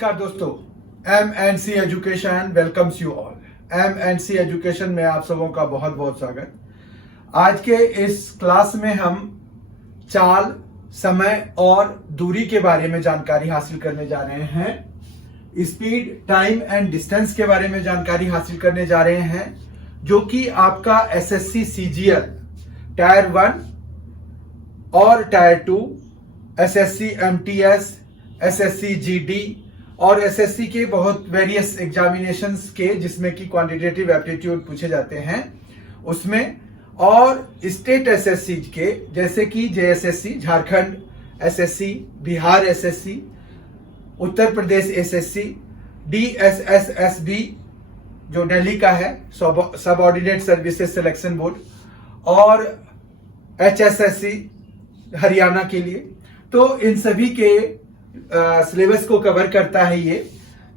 नमस्कार दोस्तों, M&C education welcomes you all. M&C education में आप सबों का बहुत बहुत स्वागत। आज के इस क्लास में हम चाल, समय और दूरी के बारे में जानकारी हासिल करने जा रहे हैं। स्पीड, टाइम एंड डिस्टेंस के बारे में जानकारी हासिल करने जा रहे हैं, जो कि आपका SSC CGL टायर 1 और tyre 2, SSC MTS, SSC GD और SSC के बहुत वेरियस एग्जामिनेशंस के, जिसमें कि क्वांटिटेटिव एप्टीट्यूड पूछे जाते हैं उसमें, और स्टेट SSC के जैसे कि JSSC Jharkhand SSC, Bihar SSC, Uttar Pradesh SSC, DSSSB जो दिल्ली का है, सबऑर्डिनेट सर्विसेज सिलेक्शन बोर्ड, और HSSC हरियाणा के लिए। तो इन सभी के सिलेबस को कवर करता है ये,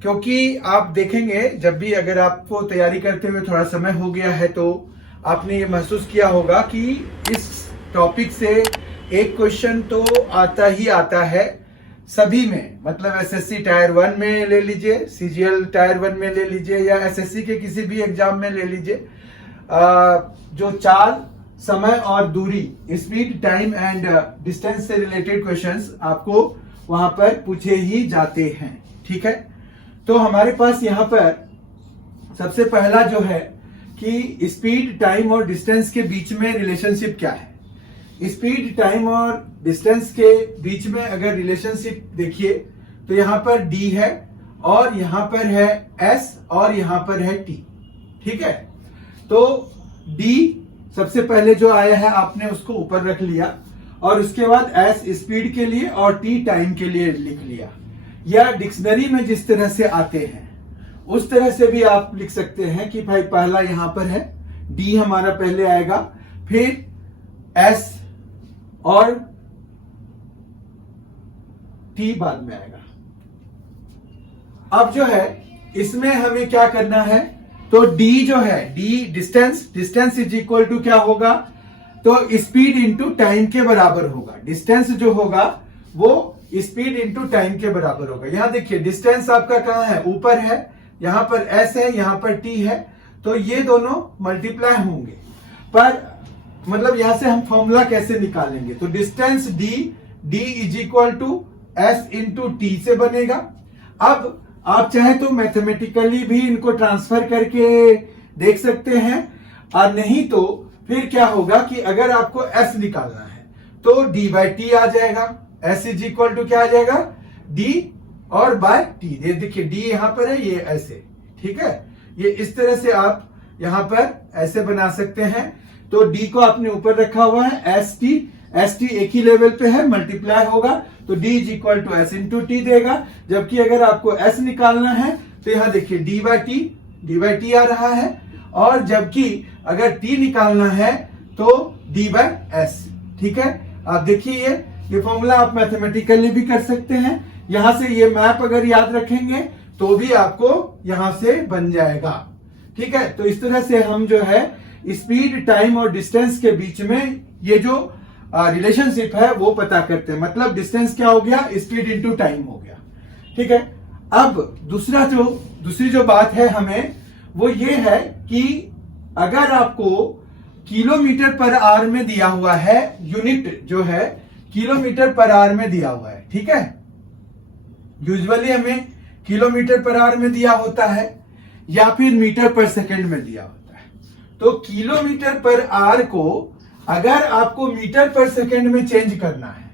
क्योंकि आप देखेंगे जब भी अगर आपको तैयारी करते हुए थोड़ा समय हो गया है तो आपने ये महसूस किया होगा कि इस टॉपिक से एक क्वेश्चन तो आता ही आता है सभी में। मतलब SSC टायर 1 में ले लीजिए, CGL टायर 1 में ले लीजिए, या SSC के किसी भी एग्जाम में ले लीजिए, जो चाल, समय और दूरी, स्पीड, टाइम एंड डिस्टेंस से रिलेटेड क्वेश्चंस आपको वहां पर पूछे ही जाते हैं। ठीक है, तो हमारे पास यहाँ पर सबसे पहला जो है कि स्पीड, टाइम और डिस्टेंस के बीच में रिलेशनशिप क्या है। स्पीड, टाइम और डिस्टेंस के बीच में अगर रिलेशनशिप देखिए तो यहाँ पर D है और यहाँ पर है S और यहाँ पर है T। ठीक है, तो D सबसे पहले जो आया है आपने उसको ऊपर रख लिया, और उसके बाद S स्पीड के लिए और T टाइम के लिए लिख लिया। या डिक्शनरी में जिस तरह से आते हैं उस तरह से भी आप लिख सकते हैं कि भाई पहला यहां पर है, D हमारा पहले आएगा, फिर S और T बाद में आएगा। अब जो है इसमें हमें क्या करना है, तो D जो है, D distance is equal to क्या होगा, तो स्पीड इंटू टाइम के बराबर होगा। डिस्टेंस जो होगा वो स्पीड इंटू टाइम के बराबर होगा। यहां देखिए डिस्टेंस आपका कहां है, ऊपर है, यहां पर S है, यहां पर T है, तो ये दोनों मल्टीप्लाई होंगे। पर मतलब यहां से हम फॉर्मूला कैसे निकालेंगे, तो distance D is equal to S into T से बनेगा। अब आप चाहे तो मैथमेटिकली भी इनको ट्रांसफर करके देख सकते हैं, और नहीं तो फिर क्या होगा कि अगर आपको S निकालना है तो D बाई टी आ जाएगा। S इज इक्वल टू क्या आ जाएगा, D और बाय T। देखिए D यहां पर है, ये ऐसे, ठीक है, ये इस तरह से आप यहां पर ऐसे बना सकते हैं। तो D को आपने ऊपर रखा हुआ है, ST एक ही लेवल पे है, मल्टीप्लाई होगा, तो D is equal to S into T देगा। जबकि अगर आपको S निकालना है तो यहां देखिए D बाई टी आ रहा है, और जबकि अगर T निकालना है तो D बाई S। ठीक है, आप देखिए ये फॉर्मूला आप मैथमेटिकली भी कर सकते हैं। यहां से ये मैप अगर याद रखेंगे तो भी आपको यहां से बन जाएगा। ठीक है, तो इस तरह से हम जो है स्पीड, टाइम और डिस्टेंस के बीच में ये जो रिलेशनशिप है वो पता करते हैं। मतलब डिस्टेंस क्या हो गया, स्पीड इंटू टाइम हो गया। ठीक है, अब दूसरी जो बात है हमें वो ये है कि अगर आपको किलोमीटर पर आवर में दिया हुआ है, यूनिट जो है किलोमीटर पर आवर में दिया हुआ है, ठीक है, यूजुअली हमें किलोमीटर पर आवर में दिया होता है या फिर मीटर पर सेकंड में दिया होता है। तो किलोमीटर पर आवर को अगर आपको मीटर पर सेकंड में चेंज करना है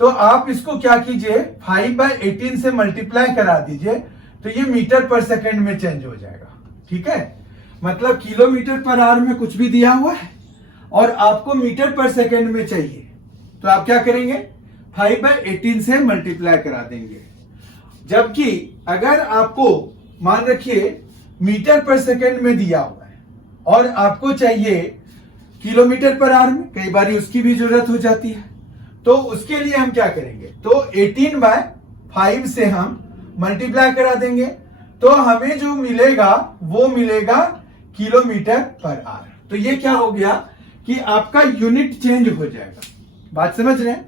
तो आप इसको क्या कीजिए, 5/18 से मल्टीप्लाई करा दीजिए, तो ये मीटर पर सेकंड में चेंज हो जाएगा। ठीक है, मतलब किलोमीटर पर आवर में कुछ भी दिया हुआ है और आपको मीटर पर सेकंड में चाहिए, तो आप क्या करेंगे, 5/18 से मल्टीप्लाई करा देंगे। जबकि अगर आपको मान रखिए मीटर पर सेकंड में दिया हुआ है और आपको चाहिए किलोमीटर पर आवर में, कई बार उसकी भी जरूरत हो जाती है, तो उसके लिए हम क्या करेंगे, तो 18/5 से हम मल्टीप्लाई करा देंगे, तो हमें जो मिलेगा वो मिलेगा किलोमीटर पर आवर। तो ये क्या हो गया कि आपका यूनिट चेंज हो जाएगा। बात समझ रहे हैं,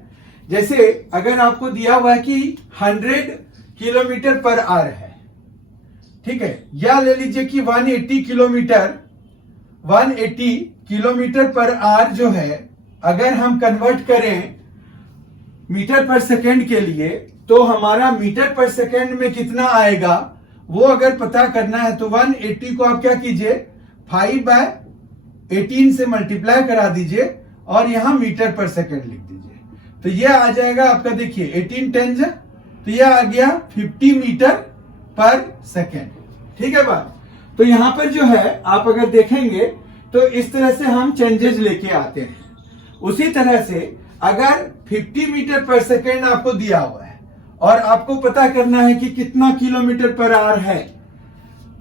जैसे अगर आपको दिया हुआ है कि 100 किलोमीटर पर आवर है, ठीक है। या ले लीजिए कि 180 किलोमीटर पर आवर जो है, अगर हम कन्वर्ट करें मीटर पर सेकेंड के लिए, तो हमारा मीटर पर सेकेंड में कितना आएगा वो अगर पता करना है तो 180 को आप क्या कीजिए 5/18 से मल्टीप्लाई करा दीजिए और यहां मीटर पर सेकेंड लिख दीजिए, तो ये आ जाएगा आपका, देखिए 18 10 तो ये आ गया 50 मीटर पर सेकेंड, ठीक है बात। तो यहां पर जो है आप अगर देखेंगे तो इस तरह से हम चेंजेस लेके आते हैं। उसी तरह से अगर 50 मीटर पर सेकेंड आपको दिया हुआ है और आपको पता करना है कि कितना किलोमीटर पर आवर है,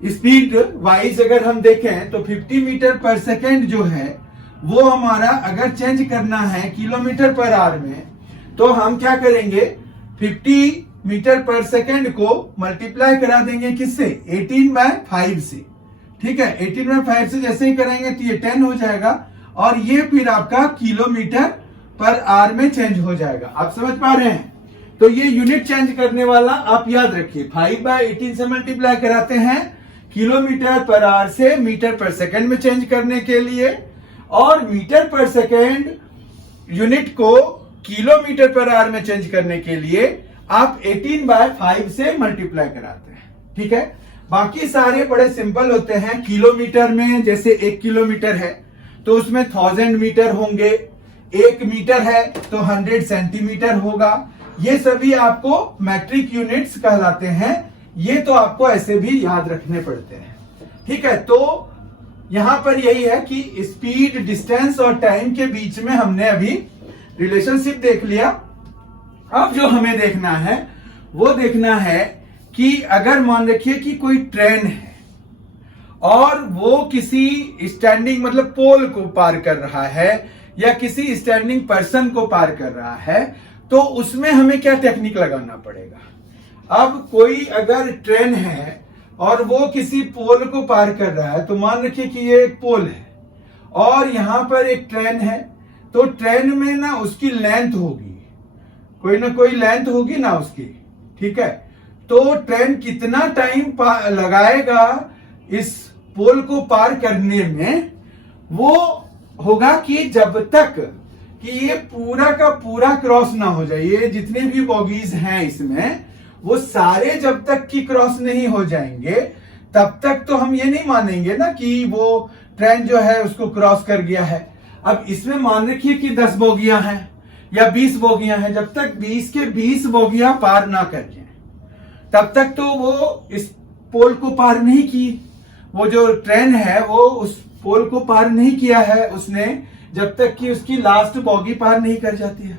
स्पीड वाइज अगर हम देखें तो 50 मीटर पर सेकेंड जो है वो हमारा अगर चेंज करना है किलोमीटर पर आवर में, तो हम क्या करेंगे 50 मीटर पर सेकेंड को मल्टीप्लाई करा देंगे किससे 18/5 से, ठीक है। 18/5 से जैसे ही करेंगे तो ये 10 हो जाएगा और ये फिर आपका किलोमीटर पर आवर में चेंज हो जाएगा। आप समझ पा रहे हैं? तो ये यूनिट चेंज करने वाला आप याद रखिए, 5/18 से मल्टीप्लाई कराते हैं किलोमीटर पर आवर से मीटर पर सेकेंड में चेंज करने के लिए, और मीटर पर सेकेंड यूनिट को किलोमीटर पर आवर में चेंज करने के लिए आप 18/5 से मल्टीप्लाई कराते हैं, ठीक है। बाकी सारे बड़े सिंपल होते हैं। किलोमीटर में जैसे 1 किलोमीटर है तो उसमें 1000 मीटर होंगे, 1 मीटर है तो 100 सेंटीमीटर होगा। ये सभी आपको मैट्रिक यूनिट्स कहलाते हैं, ये तो आपको ऐसे भी याद रखने पड़ते हैं, ठीक है। तो यहां पर यही है कि स्पीड, डिस्टेंस और टाइम के बीच में हमने अभी रिलेशनशिप देख लिया। अब जो हमें देखना है वो देखना है कि अगर मान रखिए कि कोई ट्रेन है और वो किसी स्टैंडिंग मतलब पोल को पार कर रहा है या किसी स्टैंडिंग पर्सन को पार कर रहा है, तो उसमें हमें क्या टेक्निक लगाना पड़ेगा। अब कोई अगर ट्रेन है और वो किसी पोल को पार कर रहा है, तो मान रखिए कि ये एक पोल है और यहां पर एक ट्रेन है, तो ट्रेन में ना उसकी लेंथ होगी, कोई ना कोई लेंथ होगी ना उसकी, ठीक है। तो ट्रेन कितना टाइम लगाएगा इस पोल को पार करने में, वो होगा कि जब तक कि ये पूरा का पूरा क्रॉस ना हो जाए, ये जितने भी बॉगीज हैं इसमें वो सारे जब तक कि क्रॉस नहीं हो जाएंगे तब तक तो हम ये नहीं मानेंगे ना कि वो ट्रेन जो है उसको क्रॉस कर गया है। अब इसमें मान रखिए कि 10 बोगियां हैं या 20 बोगियां हैं, जब तक 20 के 20 बोगियां पार ना कर जाए तब तक तो वो इस पोल को पार नहीं की, वो जो ट्रेन है वो उस पोल को पार नहीं किया है उसने, जब तक कि उसकी लास्ट बॉगी पार नहीं कर जाती है।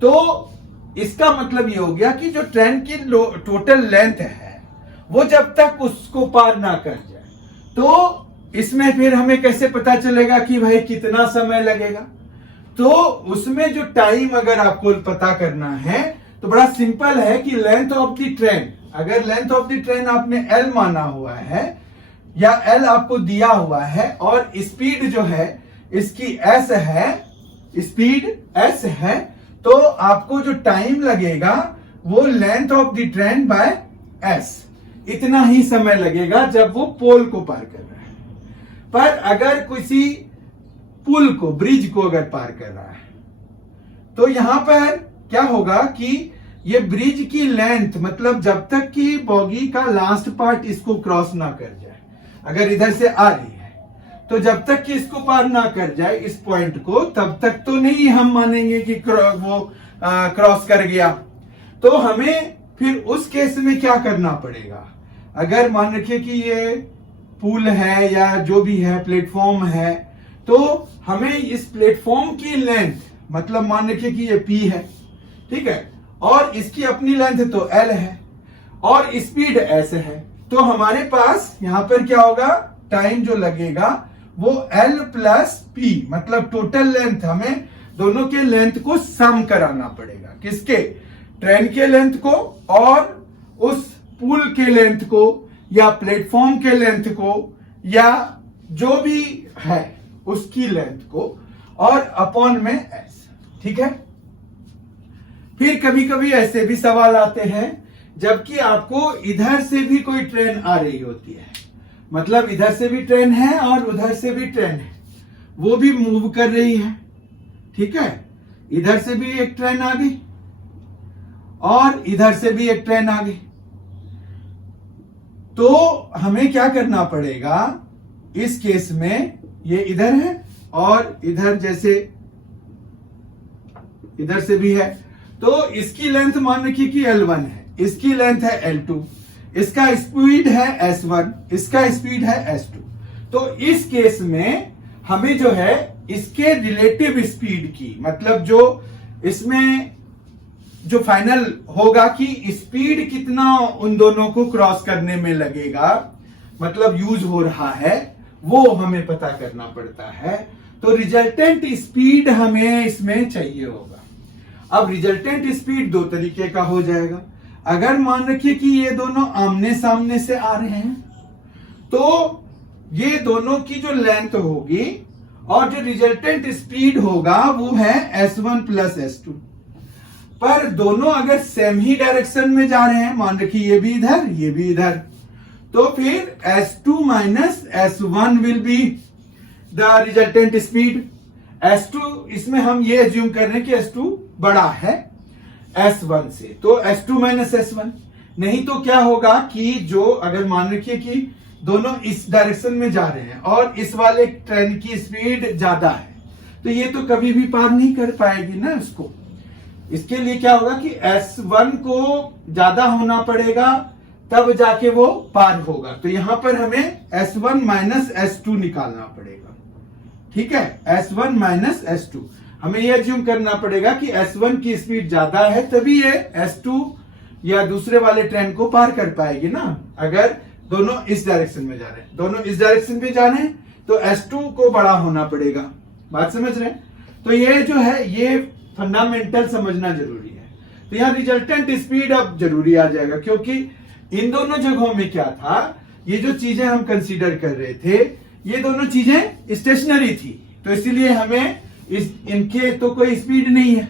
तो इसका मतलब ये हो गया कि जो ट्रेन की टोटल लेंथ है वो जब तक उसको पार ना कर जाए, तो इसमें फिर हमें कैसे पता चलेगा कि भाई कितना समय लगेगा। तो उसमें जो टाइम अगर आपको पता करना है तो बड़ा सिंपल है कि लेंथ ऑफ द ट्रेन, अगर लेंथ ऑफ द ट्रेन आपने L माना हुआ है या L आपको दिया हुआ है और स्पीड जो है इसकी S है, स्पीड S है, तो आपको जो टाइम लगेगा वो length of the train by S, इतना ही समय लगेगा जब वो पोल को पार कर रहा है। पर अगर किसी पुल को, ब्रिज को अगर पार कर रहा है, तो यहां पर क्या होगा कि ये ब्रिज की लेंथ, मतलब जब तक कि बॉगी का लास्ट पार्ट इसको क्रॉस ना कर जाए, अगर इधर से आ रही है तो जब तक कि इसको पार ना कर जाए इस पॉइंट को, तब तक तो नहीं हम मानेंगे कि वो क्रॉस कर गया। तो हमें फिर उस केस में क्या करना पड़ेगा, अगर मान रखिए कि ये पुल है या जो भी है प्लेटफॉर्म है, तो हमें इस प्लेटफॉर्म की लेंथ, मतलब मान रखिए कि ये P है, ठीक है, और इसकी अपनी लेंथ तो L है और स्पीड S है, तो हमारे पास यहां पर क्या होगा, टाइम जो लगेगा वो L प्लस P, मतलब टोटल लेंथ, हमें दोनों के लेंथ को सम कराना पड़ेगा, किसके, ट्रेन के लेंथ को और उस पुल के लेंथ को या प्लेटफॉर्म के लेंथ को या जो भी है उसकी लेंथ को, और अपॉन में S, ठीक है। फिर कभी कभी ऐसे भी सवाल आते हैं जबकि आपको इधर से भी कोई ट्रेन आ रही होती है, मतलब इधर से भी ट्रेन है और उधर से भी ट्रेन है, वो भी मूव कर रही है। ठीक है, इधर से भी एक ट्रेन आ गई और इधर से भी एक ट्रेन आ गई। तो हमें क्या करना पड़ेगा इस केस में, ये इधर है और इधर जैसे इधर से भी है, तो इसकी लेंथ मान रखिए कि L1 है, इसकी लेंथ है L2, इसका स्पीड है S1, इसका स्पीड है S2। तो इस केस में हमें जो है इसके रिलेटिव स्पीड की, मतलब जो इसमें जो फाइनल होगा कि स्पीड कितना उन दोनों को क्रॉस करने में लगेगा, मतलब यूज हो रहा है, वो हमें पता करना पड़ता है। तो रिजल्टेंट स्पीड हमें इसमें चाहिए होगा। अब रिजल्टेंट स्पीड दो तरीके का हो जाएगा। अगर मान रखिए कि ये दोनों आमने सामने से आ रहे हैं, तो ये दोनों की जो लेंथ होगी और जो रिजल्टेंट स्पीड होगा वो है S1 प्लस S2। पर दोनों अगर सेम ही डायरेक्शन में जा रहे हैं, मान रखिए ये भी इधर ये भी इधर, तो फिर S2 minus S1 will be the resultant speed. S2 इसमें हम ये एज्यूम कर रहे हैं कि S2 बड़ा है S1 से, तो S2 माइनस S1। नहीं तो क्या होगा कि जो अगर मान रखिए कि दोनों इस डायरेक्शन में जा रहे हैं और इस वाले ट्रेन की स्पीड ज्यादा है, तो ये तो कभी भी पार नहीं कर पाएगी ना इसको। इसके लिए क्या होगा कि S1 को ज्यादा होना पड़ेगा तब जाके वो पार होगा। तो यहां पर हमें S1 माइनस S2 निकालना पड़ेगा। ठीक है, S1 माइनस S2 हमें यह एज्यूम करना पड़ेगा कि S1 की स्पीड ज्यादा है तभी ये S2 या दूसरे वाले ट्रेन को पार कर पाएगी ना। अगर दोनों इस डायरेक्शन में जा रहे हैं, दोनों इस डायरेक्शन में जा रहे हैं, तो S2 को बड़ा होना पड़ेगा। बात समझ रहे हैं? तो ये जो है ये फंडामेंटल समझना जरूरी है। तो यहां रिजल्टेंट स्पीड अब जरूरी आ जाएगा, क्योंकि इन दोनों जगहों में क्या था, ये जो चीजें हम कंसीडर कर रहे थे ये दोनों चीजें स्टेशनरी थी, तो इसीलिए हमें इनके तो कोई स्पीड नहीं है,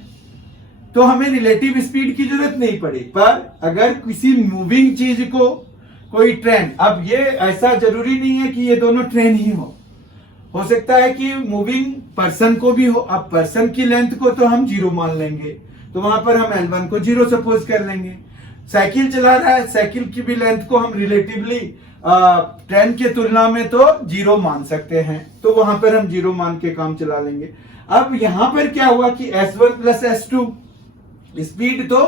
तो हमें रिलेटिव स्पीड की जरूरत नहीं पड़ी। पर अगर किसी मूविंग चीज को कोई ट्रेन, अब ये ऐसा जरूरी नहीं है कि ये दोनों ट्रेन ही हो सकता है कि मूविंग पर्सन को भी हो। अब पर्सन की लेंथ को तो हम 0 मान लेंगे, तो वहां पर हम L1 को 0 सपोज कर लेंगे। साइकिल चला रहा है, साइकिल की भी लेंथ को हम रिलेटिवली ट्रेन के तुलना में तो 0 मान सकते हैं, तो वहां पर हम 0 मान के काम चला लेंगे। अब यहां पर क्या हुआ कि S1 प्लस S2 स्पीड तो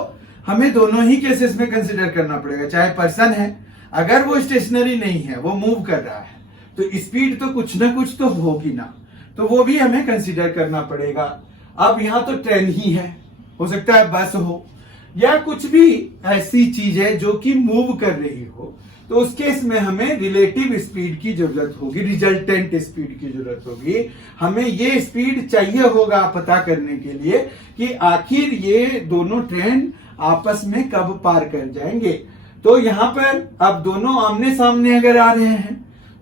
हमें दोनों ही केसेस में कंसिडर करना पड़ेगा। चाहे पर्सन है, अगर वो स्टेशनरी नहीं है, वो मूव कर रहा है, तो स्पीड तो कुछ ना कुछ तो होगी ना, तो वो भी हमें कंसीडर करना पड़ेगा। अब यहां तो ट्रेन ही है, हो सकता है बस हो या कुछ भी ऐसी चीज है जो कि मूव कर रही हो, तो उस केस में हमें रिलेटिव स्पीड की जरूरत होगी, रिजल्टेंट स्पीड की जरूरत होगी। हमें ये स्पीड चाहिए होगा पता करने के लिए कि आखिर ये दोनों ट्रेन आपस में कब पार कर जाएंगे। तो यहां पर अब दोनों आमने सामने अगर आ रहे हैं,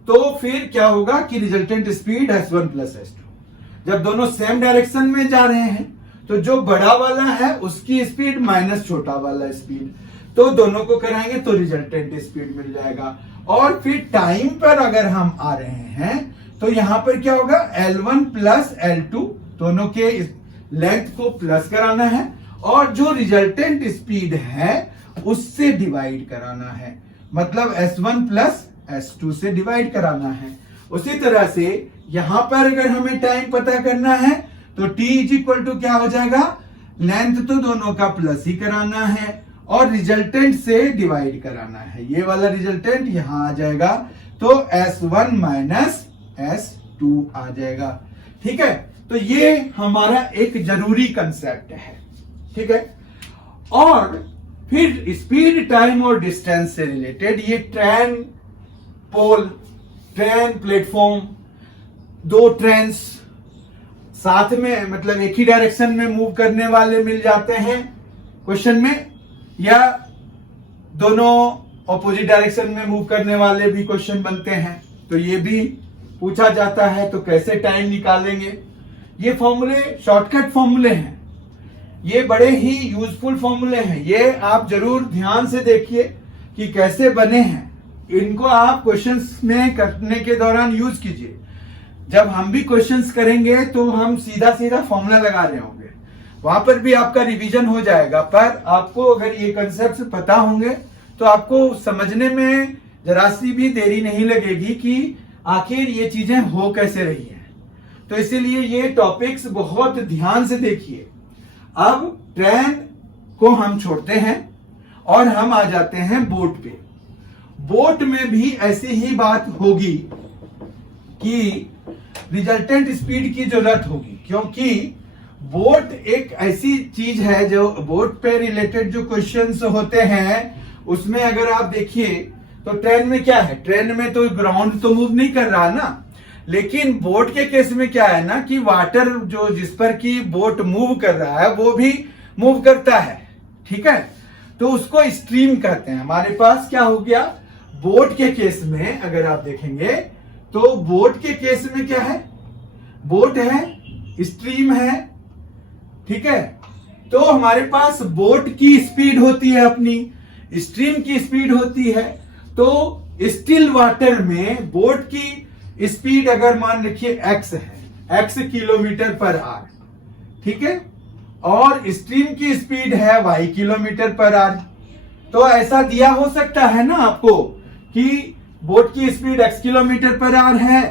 तो फिर क्या होगा कि resultant speed S1 plus S2। जब दोनों सेम डायरेक्शन में जा रहे हैं, तो जो बड़ा वाला है उसकी स्पीड माइनस छोटा वाला स्पीड, तो दोनों को कराएंगे तो रिजल्टेंट स्पीड मिल जाएगा। और फिर टाइम पर अगर हम आ रहे हैं, तो यहां पर क्या होगा, L1 प्लस L2 दोनों के लेंथ को प्लस कराना है और जो रिजल्टेंट स्पीड है उससे डिवाइड कराना है, मतलब S1 प्लस S2 से डिवाइड कराना है। उसी तरह से यहां पर अगर हमें टाइम पता करना है, तो t इज इक्वल टू क्या हो जाएगा, लेंथ तो दोनों का प्लस ही कराना है और रिजल्टेंट से डिवाइड कराना है। ये वाला रिजल्टेंट यहां आ जाएगा, तो S1 माइनस S2 आ जाएगा। ठीक है, तो ये हमारा एक जरूरी कंसेप्ट है। ठीक है, और फिर स्पीड, टाइम और डिस्टेंस से रिलेटेड ये ट्रेन पोल, ट्रेन प्लेटफॉर्म, दो ट्रेन्स साथ में, मतलब एक ही डायरेक्शन में मूव करने वाले मिल जाते हैं क्वेश्चन में, या दोनों ऑपोजिट डायरेक्शन में मूव करने वाले भी क्वेश्चन बनते हैं, तो ये भी पूछा जाता है। तो कैसे टाइम निकालेंगे, ये फॉर्मूले शॉर्टकट फॉर्मूले हैं, ये बड़े ही यूजफुल फॉर्मूले हैं, ये आप जरूर ध्यान से देखिए कि कैसे बने हैं। इनको आप क्वेश्चंस में करने के दौरान यूज कीजिए। जब हम भी क्वेश्चंस करेंगे तो हम सीधा सीधा फॉर्मूला लगा रहे होंगे, वहां पर भी आपका रिवीजन हो जाएगा। पर आपको अगर ये कंसेप्ट पता होंगे तो आपको समझने में जरा सी भी देरी नहीं लगेगी कि आखिर ये चीजें हो कैसे रही हैं। तो इसीलिए ये टॉपिक्स बहुत ध्यान से देखिए। अब ट्रेन को हम छोड़ते हैं और हम आ जाते हैं बोट पे। बोट में भी ऐसी ही बात होगी कि रिजल्टेंट स्पीड की जरूरत होगी, क्योंकि बोट एक ऐसी चीज है जो बोट पे रिलेटेड जो क्वेश्चंस होते हैं उसमें अगर आप देखिए तो ट्रेन में क्या है, ट्रेन में तो ग्राउंड तो मूव नहीं कर रहा ना, लेकिन बोट के केस में क्या है ना कि वाटर जो जिस पर की बोट मूव कर रहा है वो भी मूव करता है, ठीक है। तो उसको स्ट्रीम कहते हैं। हमारे पास क्या हो गया, बोट के केस में अगर आप देखेंगे तो बोट के केस में क्या है, बोट है, स्ट्रीम है, ठीक है। तो हमारे पास बोट की स्पीड होती है अपनी, स्ट्रीम की स्पीड होती है। तो स्टिल वाटर में बोट की स्पीड अगर मान रखिए x है, x किलोमीटर पर आवर, ठीक है, और स्ट्रीम की स्पीड है y किलोमीटर पर आवर। तो ऐसा दिया हो सकता है ना आपको कि बोट की speed x kilometre per our है,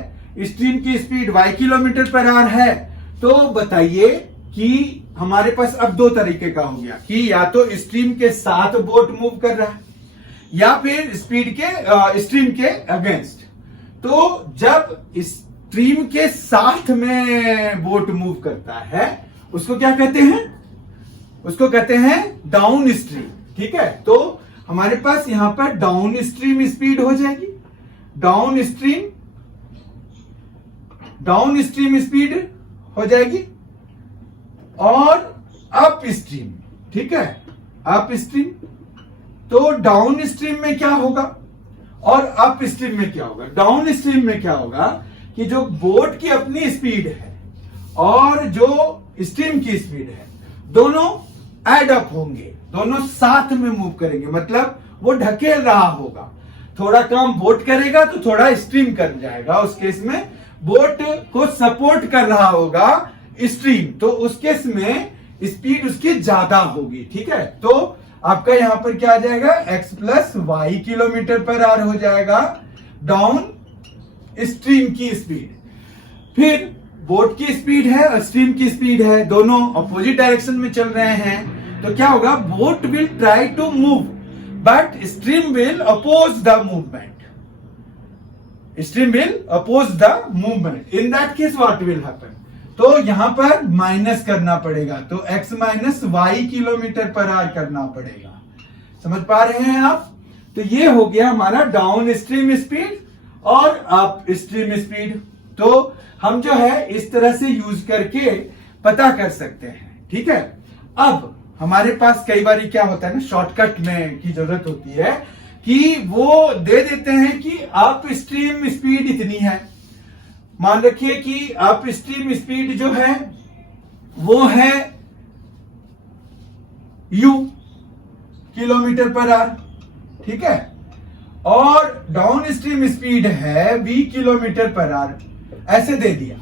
स्ट्रीम की speed y kilometre per our है। तो बताइए कि हमारे पास अब दो तरीके का हो गया कि या तो स्ट्रीम के साथ बोट मूव कर रहा है या फिर स्पीड के स्ट्रीम के अगेंस्ट। तो जब स्ट्रीम के साथ में बोट मूव करता है उसको क्या कहते हैं, उसको कहते हैं डाउन स्ट्रीम, ठीक है। तो हमारे पास यहां पर डाउन स्ट्रीम स्पीड हो जाएगी, डाउन स्ट्रीम स्पीड हो जाएगी, और अप स्ट्रीम, ठीक है, अप स्ट्रीम। तो डाउन स्ट्रीम में क्या होगा और अप स्ट्रीम में क्या होगा। डाउन स्ट्रीम में क्या होगा कि जो बोट की अपनी स्पीड है और जो स्ट्रीम की स्पीड है दोनों एड अप होंगे, दोनों साथ में मूव करेंगे, मतलब वो ढकेल रहा होगा। थोड़ा काम बोट करेगा तो थोड़ा स्ट्रीम कर जाएगा, उस केस में बोट को सपोर्ट कर रहा होगा स्ट्रीम, तो उस केस में स्पीड उसकी ज्यादा होगी, ठीक है। तो आपका यहां पर क्या आ जाएगा, x plus y kilometre per hour हो जाएगा डाउन स्ट्रीम की स्पीड। फिर बोट की स्पीड है और स्ट्रीम की स्पीड है, दोनों अपोजिट डायरेक्शन में चल रहे हैं। तो क्या होगा, boat will try to move but stream will oppose the movement, stream will oppose the movement. In that case what will happen, तो यहां पर माइनस करना पड़ेगा, तो x minus y kilometre per hour करना पड़ेगा। समझ पा रहे हैं आप। तो ये हो गया हमारा डाउन स्ट्रीम स्पीड और अप स्ट्रीम स्पीड। तो हम जो है इस तरह से यूज करके पता कर सकते हैं, ठीक है। अब हमारे पास कई बार क्या होता है ना, शॉर्टकट में की जरूरत होती है कि वो दे देते हैं कि अप स्ट्रीम स्पीड इतनी है। मान रखिए कि अप स्ट्रीम स्पीड जो है वो है u किलोमीटर पर आवर, ठीक है, और डाउन स्ट्रीम स्पीड है v किलोमीटर पर आवर, ऐसे दे दिया।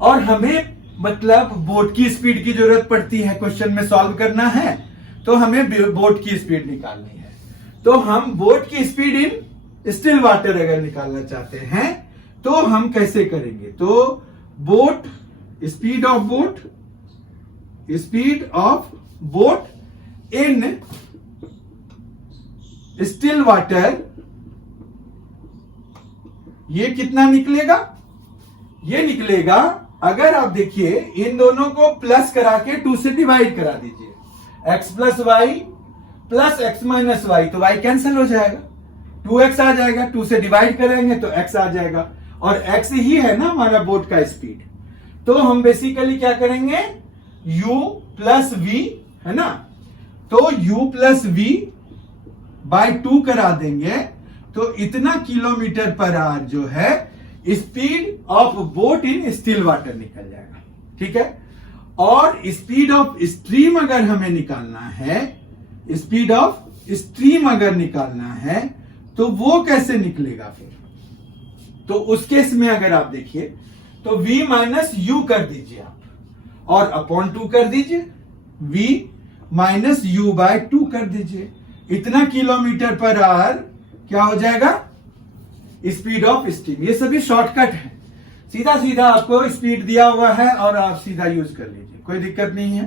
और हमें मतलब बोट की स्पीड की जरूरत पड़ती है, क्वेश्चन में सॉल्व करना है तो हमें बोट की स्पीड निकालनी है। तो हम बोट की स्पीड इन स्टिल वाटर अगर निकालना चाहते हैं तो हम कैसे करेंगे, तो boat speed of boat in still water, ये कितना निकलेगा, ये निकलेगा अगर आप देखिए इन दोनों को प्लस करा के 2 से डिवाइड करा दीजिए, x plus y plus x minus y, तो y कैंसिल हो जाएगा, 2x आ जाएगा, 2 से डिवाइड करेंगे तो x आ जाएगा, और x ही है ना हमारा बोट का स्पीड। तो हम बेसिकली क्या करेंगे, u प्लस v है ना, तो u प्लस v बाय 2 करा देंगे, तो इतना किलोमीटर पर आवर जो है speed of boat in still water निकल जाएगा, ठीक है। और स्पीड ऑफ स्ट्रीम अगर हमें निकालना है, स्पीड ऑफ स्ट्रीम अगर निकालना है तो वो कैसे निकलेगा फिर? तो उस केस में अगर आप देखिए तो v माइनस यू कर दीजिए आप और अपॉन 2 कर दीजिए, v माइनस यू बाय 2 कर दीजिए। इतना किलोमीटर पर आवर क्या हो जाएगा? Speed of stream. ये सभी शॉर्टकट है, सीधा सीधा आपको स्पीड दिया हुआ है और आप सीधा यूज कर लीजिए, कोई दिक्कत नहीं है।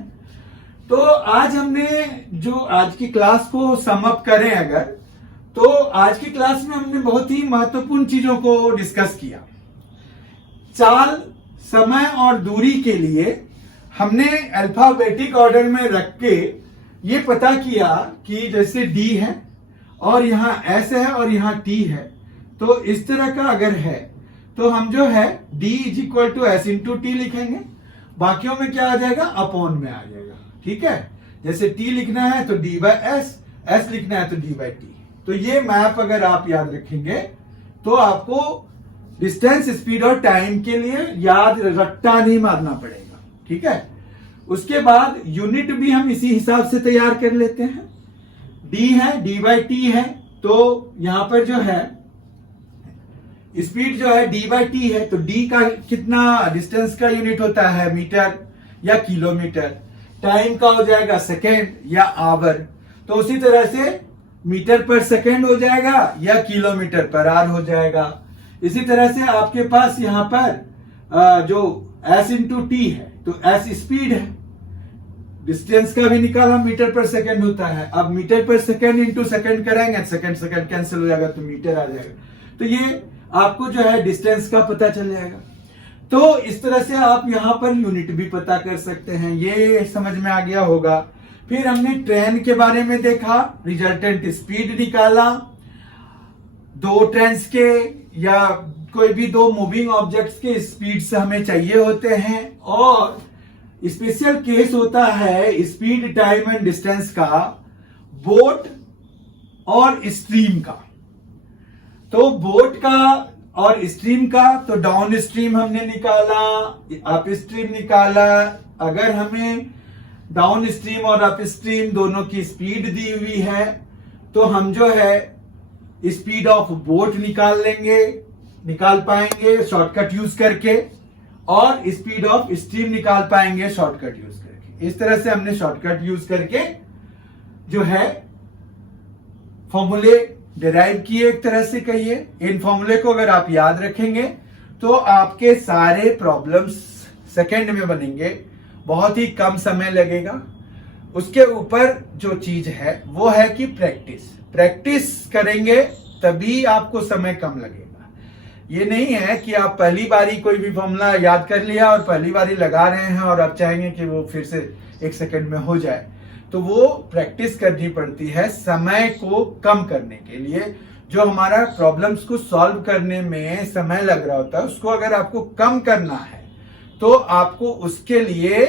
तो आज हमने जो आज की क्लास को सम अप करें अगर, तो आज की क्लास में हमने बहुत ही महत्वपूर्ण चीजों को डिस्कस किया। चाल, समय और दूरी के लिए हमने अल्फाबेटिक ऑर्डर में रख के ये पता किया कि जैसे D है और यहां S है और यहां T है, तो इस तरह का अगर है तो हम जो है D is equal to S into T लिखेंगे, बाकियों में क्या आ जाएगा? अपॉन में आ जाएगा। ठीक है, जैसे T लिखना है तो D बाय S, S लिखना है तो D बाय T। तो ये मैप अगर आप याद रखेंगे तो आपको डिस्टेंस, स्पीड और टाइम के लिए याद रट्टा नहीं मारना पड़ेगा। ठीक है, उसके बाद यूनिट भी हम इसी हिसाब से तैयार कर लेते हैं। D है, D बाय T है, तो यहां पर जो है स्पीड जो है D बाय T है, तो D का कितना डिस्टेंस का यूनिट होता है? मीटर या किलोमीटर। टाइम का हो जाएगा सेकेंड या आवर। तो उसी तरह से मीटर पर सेकेंड हो जाएगा या किलोमीटर पर आवर हो जाएगा। इसी तरह से आपके पास यहां पर जो S इंटू टी है तो S स्पीड है, डिस्टेंस का भी निकाला मीटर पर सेकेंड होता है। अब मीटर पर सेकेंड इंटू सेकेंड करेंगे, सेकेंड सेकेंड कैंसिल हो जाएगा तो मीटर आ जाएगा। तो ये आपको जो है डिस्टेंस का पता चल जाएगा। तो इस तरह से आप यहां पर यूनिट भी पता कर सकते हैं, ये समझ में आ गया होगा। फिर हमने ट्रेन के बारे में देखा, रिजल्टेंट स्पीड निकाला, दो ट्रेन्स के या कोई भी दो मूविंग ऑब्जेक्ट्स के स्पीड से हमें चाहिए होते हैं। और स्पेशल केस होता है स्पीड, टाइम एंड डिस्टेंस का बोट और स्ट्रीम का। तो बोट का और स्ट्रीम का, तो डाउन स्ट्रीम हमने निकाला, अप स्ट्रीम निकाला। अगर हमें डाउन स्ट्रीम और अप स्ट्रीम दोनों की स्पीड दी हुई है तो हम जो है स्पीड ऑफ बोट निकाल पाएंगे शॉर्टकट यूज करके, और स्पीड ऑफ स्ट्रीम निकाल पाएंगे शॉर्टकट यूज करके। इस तरह से हमने शॉर्टकट यूज करके जो है फॉर्मूले डिराइव किए, एक तरह से कहिए। इन फॉर्मूले को अगर आप याद रखेंगे तो आपके सारे प्रॉब्लम्स सेकंड में बनेंगे, बहुत ही कम समय लगेगा। उसके ऊपर जो चीज है वो है कि प्रैक्टिस करेंगे तभी आपको समय कम लगेगा। ये नहीं है कि आप पहली बारी कोई भी फॉर्मूला याद कर लिया और पहली बारी लगा रहे हैं और आप चाहेंगे कि वो फिर से 1 सेकंड में हो जाए। तो वो प्रैक्टिस करनी पड़ती है समय को कम करने के लिए। जो हमारा प्रॉब्लम्स को सॉल्व करने में समय लग रहा होता है उसको अगर आपको कम करना है तो आपको उसके लिए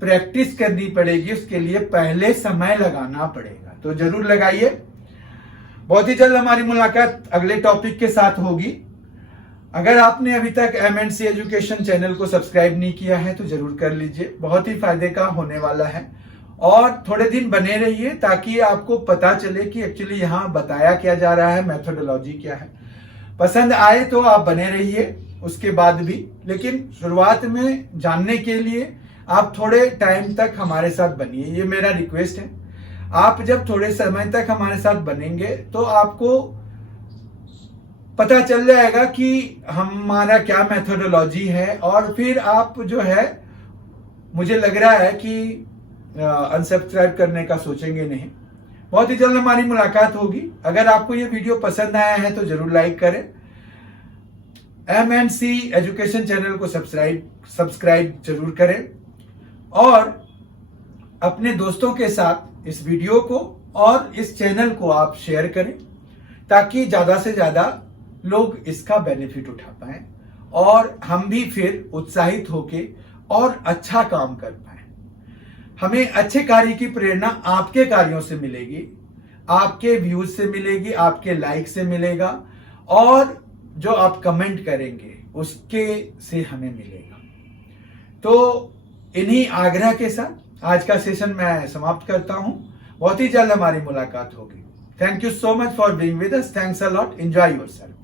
प्रैक्टिस करनी पड़ेगी, उसके लिए पहले समय लगाना पड़ेगा। तो जरूर लगाइए। बहुत ही जल्द हमारी मुलाकात अगले टॉपिक के साथ होगी। अगर आपने अभी तक MNC एजुकेशन चैनल को सब्सक्राइब नहीं किया है तो जरूर कर लीजिए, बहुत ही फायदे का होने वाला है। और थोड़े दिन बने रहिए ताकि आपको पता चले कि एक्चुअली यहाँ बताया क्या जा रहा है, मेथोडोलॉजी क्या है। पसंद आए तो आप बने रहिए उसके बाद भी, लेकिन शुरुआत में जानने के लिए आप थोड़े टाइम तक हमारे साथ बनिए, ये मेरा रिक्वेस्ट है। आप जब थोड़े समय तक हमारे साथ बनेंगे तो आपको पता चल जाएगा कि हमारा क्या मेथोडोलॉजी है, और फिर आप जो है मुझे लग रहा है कि अनसब्सक्राइब करने का सोचेंगे नहीं। बहुत ही जल्द हमारी मुलाकात होगी। अगर आपको ये वीडियो पसंद आया है तो जरूर लाइक करें। MNC एजुकेशन चैनल को सब्सक्राइब जरूर करें और अपने दोस्तों के साथ इस वीडियो को और इस चैनल को आप शेयर करें ताकि ज्यादा से ज्यादा लोग इसका बेनिफिट उठा पाएं और हम भी फिर उत्साहित होके और अच्छा काम कर पाएं। हमें अच्छे कार्य की प्रेरणा आपके कार्यों से मिलेगी, आपके व्यूज से मिलेगी, आपके लाइक से मिलेगा, और जो आप कमेंट करेंगे उसके से हमें मिलेगा। तो इन्हीं आग्रह के साथ आज का सेशन मैं समाप्त करता हूं। बहुत ही जल्द हमारी मुलाकात होगी। Thank you so much for being with us. Thanks a lot. Enjoy yourself.